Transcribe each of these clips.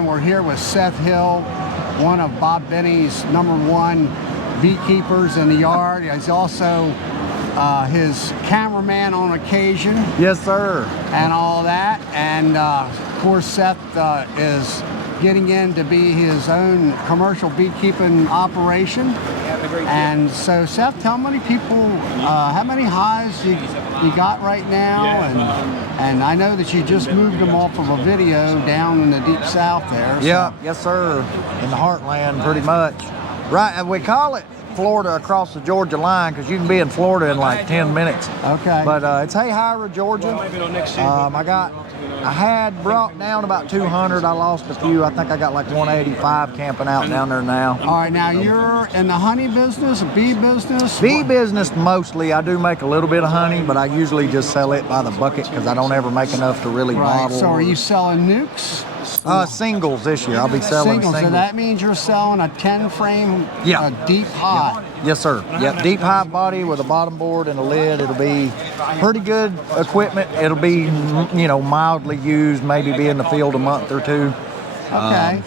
everyone. We're here with Seth Hill, one of Bob Benny's #1 beekeepers in the yard. He's also his cameraman on occasion. Yes, sir. And all that. And of course, Seth is getting in to be his own commercial beekeeping operation. And so, Seth, tell how many people, how many hives you got right now, and I know that you just moved them off of a video down in the deep south there. So. Yeah, yes, sir. In the heartland, pretty much. Right, and we call it Florida across the Georgia line because you can be in Florida in like 10 minutes. Okay. But it's Hayhira, Georgia. I had brought down about 200. I lost a few. I think I got like 185 camping out down there now. All right, now you're in the honey business, bee business? Bee business mostly. I do make a little bit of honey, but I usually just sell it by the bucket because I don't ever make enough to really bottle. So are you selling nukes? Singles this year. I'll be selling singles. So that means you're selling a 10-frame deep hive. Yes, sir. Yep, deep hive body with a bottom board and a lid. It'll be pretty good equipment. It'll be, you know, mildly used, maybe be in the field a month or two. Okay.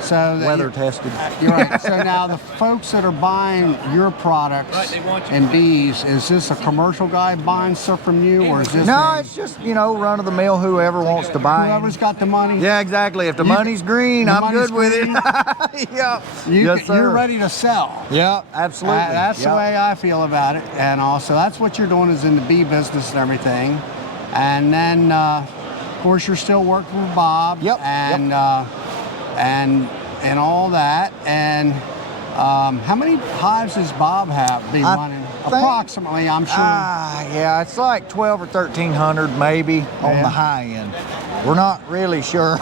So weather tested. You're right. So now the folks that are buying your products and bees, is this a commercial guy buying stuff from you, or is this? No, it's just, you know, run of the mill. Whoever wants to buy. Whoever's got the money. Yeah, exactly. If the money's green, I'm good with it. Yeah. Yes, sir. You're ready to sell. Yeah, absolutely. That's the way I feel about it. And also, that's what you're doing is in the bee business and everything. And then, of course, you're still working with Bob. Yep. And all that. And how many hives does Bob be running? Approximately, I'm sure. Yeah, it's like 12 or 1300 maybe on the high end. We're not really sure.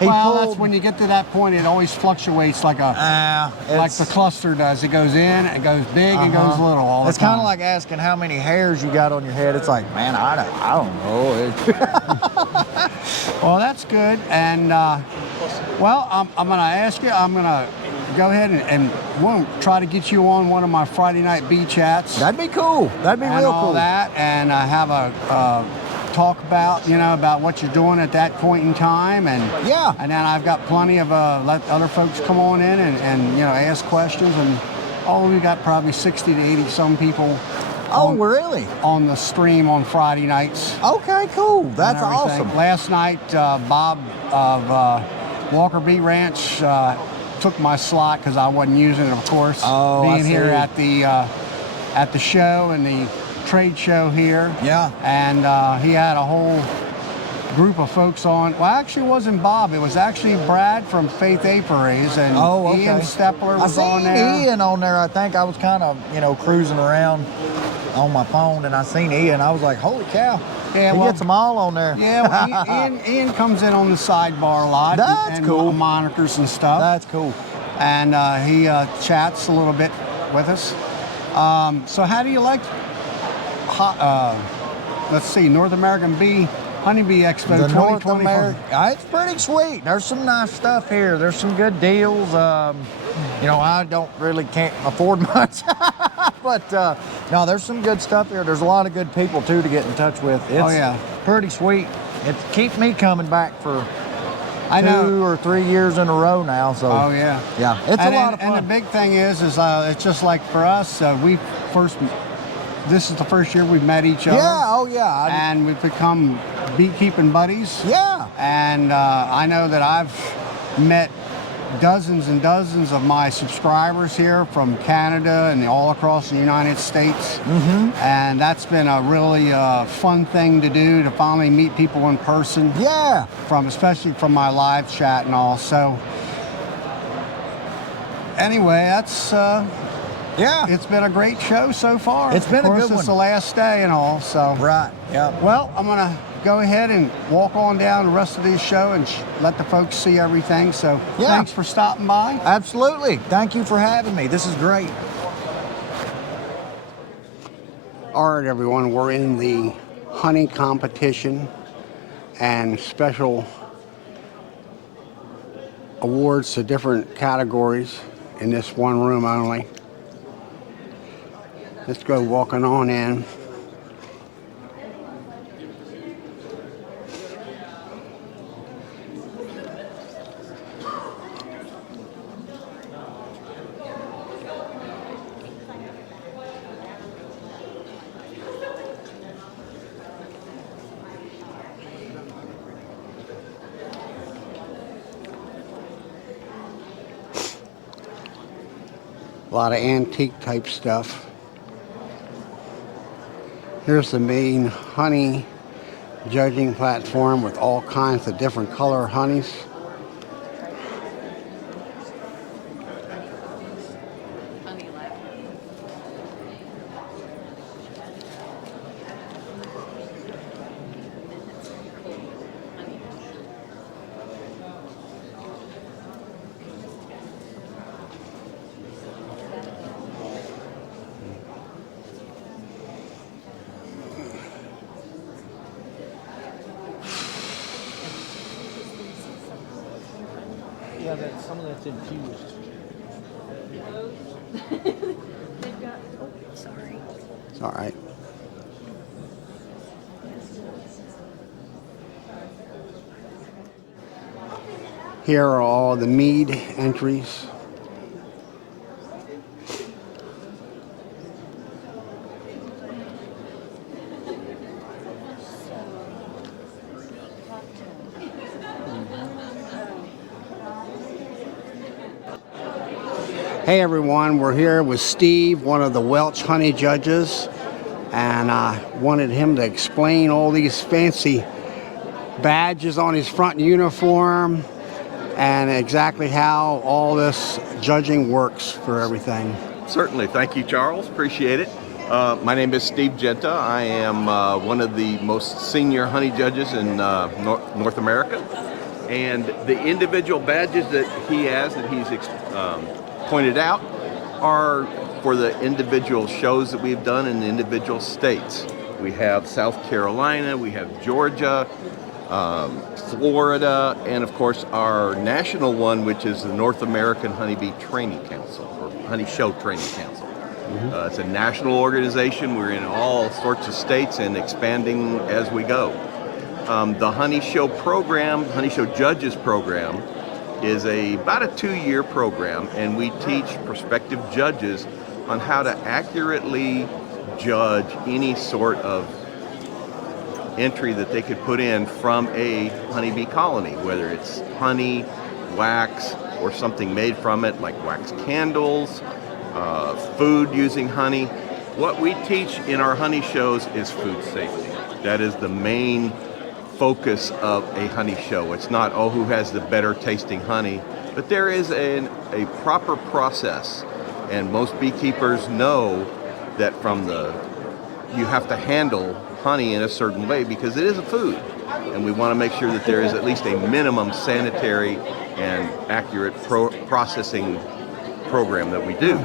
That's when you get to that point, it always fluctuates like the cluster does. It goes in, it goes big, it goes little all the time. It's kind of like asking how many hairs you got on your head. It's like, man, I don't know. Well, that's good. And well, I'm going to ask you. I'm going to go ahead and we'll try to get you on one of my Friday night bee chats. That'd be cool. That'd be real cool. And have a talk about, you know, about what you're doing at that point in time, and then I've got plenty of let other folks come on in and you know, ask questions, and we got probably 60 to 80 some people. Really? On the stream on Friday nights. Okay, cool. That's awesome. Last night, Bob of Walker Bee Ranch took my slot because I wasn't using it, of course. Being here at the show and the trade show here. Yeah. And he had a whole group of folks on. Well, actually, it wasn't Bob. It was actually Brad from Faith Apiaries, and Ian Stepler was on there. I seen Ian on there. I think I was kind of, you know, cruising around on my phone, and I seen Ian. I was like, holy cow. Yeah, he gets them all on there. Yeah, well, Ian comes in on the sidebar a lot. That's cool. Monikers and stuff. That's cool. And he chats a little bit with us. So how do you like, let's see, North American Honeybee Expo 2024? It's pretty sweet. There's some nice stuff here. There's some good deals. You know, I can't afford much. But no, there's some good stuff here. There's a lot of good people too to get in touch with. It's pretty sweet. It keeps me coming back for 2 or 3 years in a row now. So yeah, it's a lot of fun. And the big thing is it's just like for us. This is the first year we've met each other. Yeah, and we've become beekeeping buddies. Yeah. And I know that I've met dozens and dozens of my subscribers here from Canada and all across the United States. And that's been a really fun thing to do, to finally meet people in person. Yeah. Especially from my live chat and all. So anyway, that's it's been a great show so far. It's been a good one. It's the last day and all. So right. Yeah. Well, I'm gonna go ahead and walk on down the rest of this show and let the folks see everything. So thanks for stopping by. Absolutely. Thank you for having me. This is great. All right, everyone, we're in the honey competition and special awards to different categories in this one room only. Let's go walking on in. A lot of antique type stuff. Here's the main honey judging platform with all kinds of different color honeys. Yeah, some of that's infused. They've got, oh, sorry. It's all right. Here are all the mead entries. Hey everyone, we're here with Steve, one of the Welch honey judges, and I wanted him to explain all these fancy badges on his front uniform and exactly how all this judging works for everything. Certainly. Thank you, Charles. Appreciate it. My name is Steve Genta. I am one of the most senior honey judges in North America. And the individual badges that he has, that he's pointed out, are for the individual shows that we've done in the individual states. We have South Carolina, we have Georgia, Florida, and of course our national one, which is the North American Honeybee Training Council, or Honey Show Training Council. It's a national organization. We're in all sorts of states and expanding as we go. The Honey Show program, Honey Show Judges program, is about a 2-year program, and we teach prospective judges on how to accurately judge any sort of entry that they could put in from a honeybee colony, whether it's honey, wax, or something made from it, like wax candles, food using honey. What we teach in our honey shows is food safety. That is the main focus of a honey show. It's not, oh, who has the better tasting honey, but there is a proper process, and most beekeepers know that you have to handle honey in a certain way because it is a food, and we want to make sure that there is at least a minimum sanitary and accurate processing program that we do.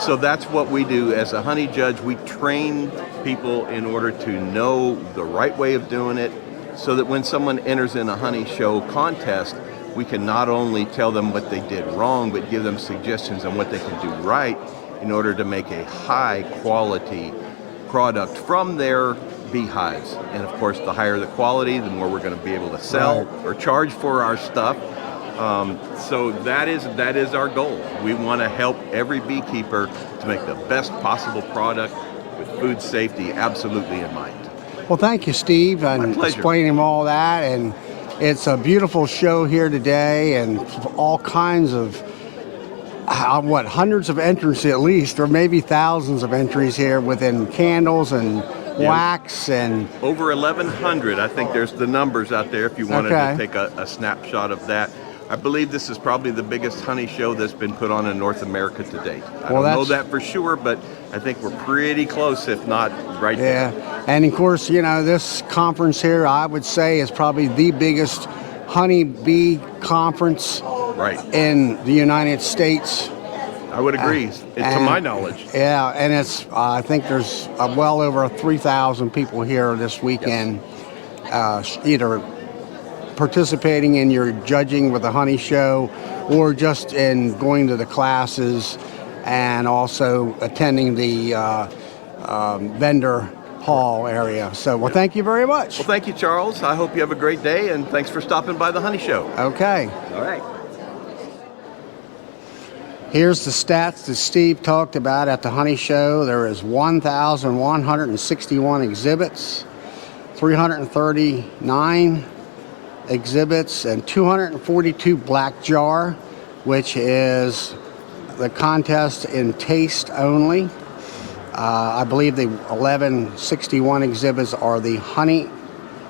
So that's what we do as a honey judge. We train people in order to know the right way of doing it, so that when someone enters in a honey show contest, we can not only tell them what they did wrong, but give them suggestions on what they can do right in order to make a high quality product from their beehives. And of course, the higher the quality, the more we're going to be able to sell or charge for our stuff. So that is our goal. We want to help every beekeeper to make the best possible product with food safety absolutely in mind. Well, thank you, Steve, and explaining all that. And it's a beautiful show here today, and all kinds of, hundreds of entries at least, or maybe thousands of entries here within candles and wax and over 1,100. I think there's the numbers out there if you wanted to take a snapshot of that. I believe this is probably the biggest honey show that's been put on in North America to date. I don't know that for sure, but I think we're pretty close, if not right there. Yeah, and of course, you know, this conference here, I would say, is probably the biggest honey bee conference in the United States. I would agree, to my knowledge. Yeah, and it's I think there's well over 3,000 people here this weekend, either participating in your judging with the honey show, or just in going to the classes, and also attending the vendor hall area. So, well, thank you very much. Well, thank you, Charles. I hope you have a great day, and thanks for stopping by the honey show. Okay. All right. Here's the stats that Steve talked about at the honey show. There is 1,161 exhibits, 339 exhibits, and 242 black jar, which is the contest in taste only. I believe the 1161 exhibits are the honey,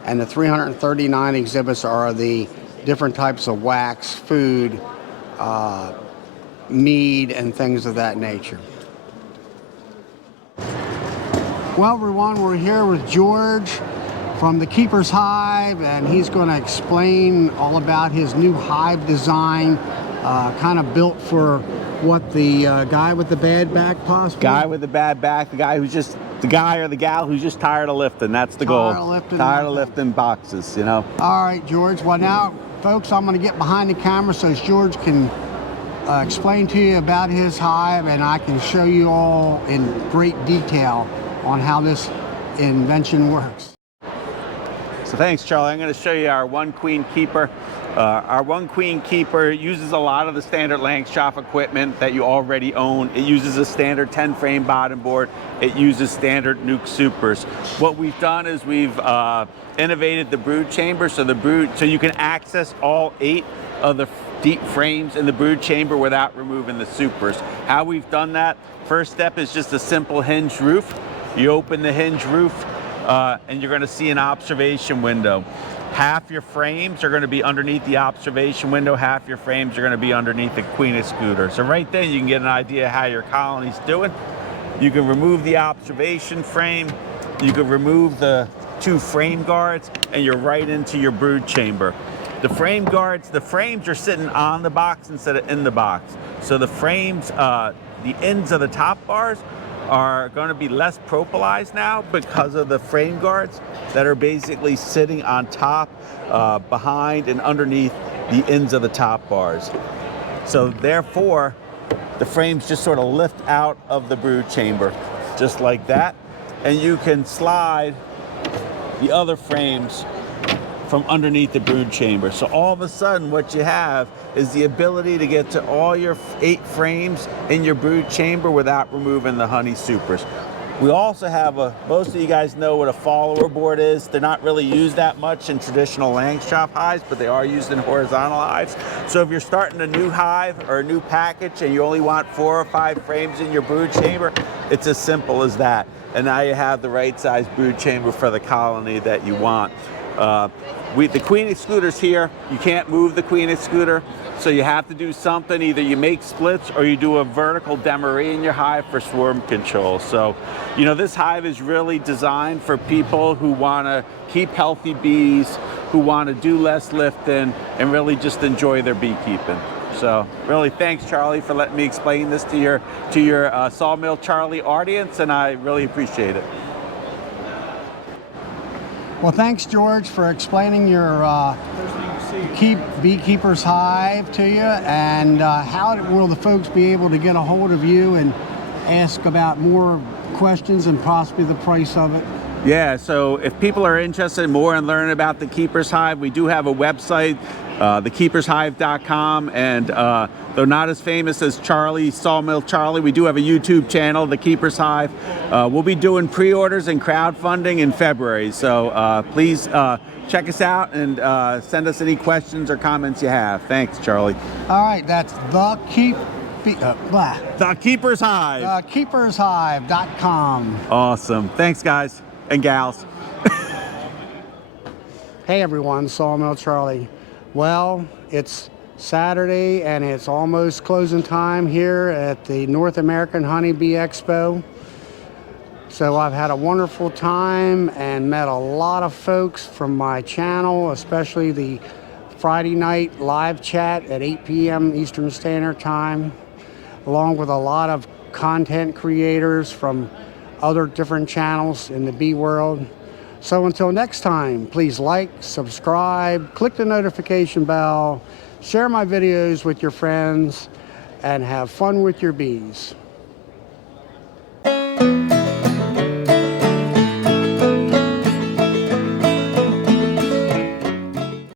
and the 339 exhibits are the different types of wax, food, mead, and things of that nature. Well, everyone, we're here with George from the Keepers Hive, and he's going to explain all about his new hive design, kind of built for what, the guy with the bad back, possibly? Guy with the bad back, the guy or the gal who's just tired of lifting. That's the goal. Tired of lifting boxes, you know. All right, George. Well, now, folks, I'm going to get behind the camera so George can explain to you about his hive, and I can show you all in great detail on how this invention works. So thanks, Charlie. I'm going to show you our one queen keeper. Our one queen keeper uses a lot of the standard Langstroth equipment that you already own. It uses a standard 10 frame bottom board. It uses standard Nuke Supers. What we've done is we've innovated the brood chamber so you can access all 8 of the deep frames in the brood chamber without removing the supers. How we've done that, first step is just a simple hinged roof. You open the hinge roof and you're going to see an observation window. Half your frames are going to be underneath the observation window, half your frames are going to be underneath the queen excluder. So right then you can get an idea how your colony's doing. You can remove the observation frame, you can remove the 2 frame guards, and you're right into your brood chamber. The frame guards, the frames are sitting on the box instead of in the box. So the frames, the ends of the top bars are going to be less propylized now because of the frame guards that are basically sitting on top, behind, and underneath the ends of the top bars. So therefore, the frames just sort of lift out of the brood chamber, just like that. And you can slide the other frames from underneath the brood chamber. So all of a sudden what you have is the ability to get to all your 8 frames in your brood chamber without removing the honey supers. We also have most of you guys know what a follower board is. They're not really used that much in traditional Langstroth hives, but they are used in horizontal hives. So if you're starting a new hive or a new package and you only want 4 or 5 frames in your brood chamber, it's as simple as that. And now you have the right size brood chamber for the colony that you want. The queen excluder's here. You can't move the queen excluder, so you have to do something. Either you make splits or you do a vertical demarree in your hive for swarm control. So, you know, this hive is really designed for people who want to keep healthy bees, who want to do less lifting, and really just enjoy their beekeeping. So, really, thanks, Charlie, for letting me explain this to your Sawmill Charlie audience, and I really appreciate it. Well, thanks, George, for explaining your Beekeepers Hive to you, and how will the folks be able to get a hold of you and ask about more questions and possibly the price of it? Yeah, so if people are interested more in learning about the Keepers Hive, we do have a website, thekeepershive.com, and though not as famous as Charlie, Sawmill Charlie, we do have a YouTube channel, The Keepers Hive. We'll be doing pre-orders and crowdfunding in February, so please check us out and send us any questions or comments you have. Thanks, Charlie. All right, that's The Keepers Hive. Keepershive.com. Awesome. Thanks, guys and gals. Hey everyone, Sawmill Charlie. Well, it's Saturday and it's almost closing time here at the North American Honey Bee Expo. So I've had a wonderful time and met a lot of folks from my channel, especially the Friday night live chat at 8 p.m. Eastern Standard Time, along with a lot of content creators from other different channels in the bee world. So until next time, please like, subscribe, click the notification bell, share my videos with your friends, and have fun with your bees.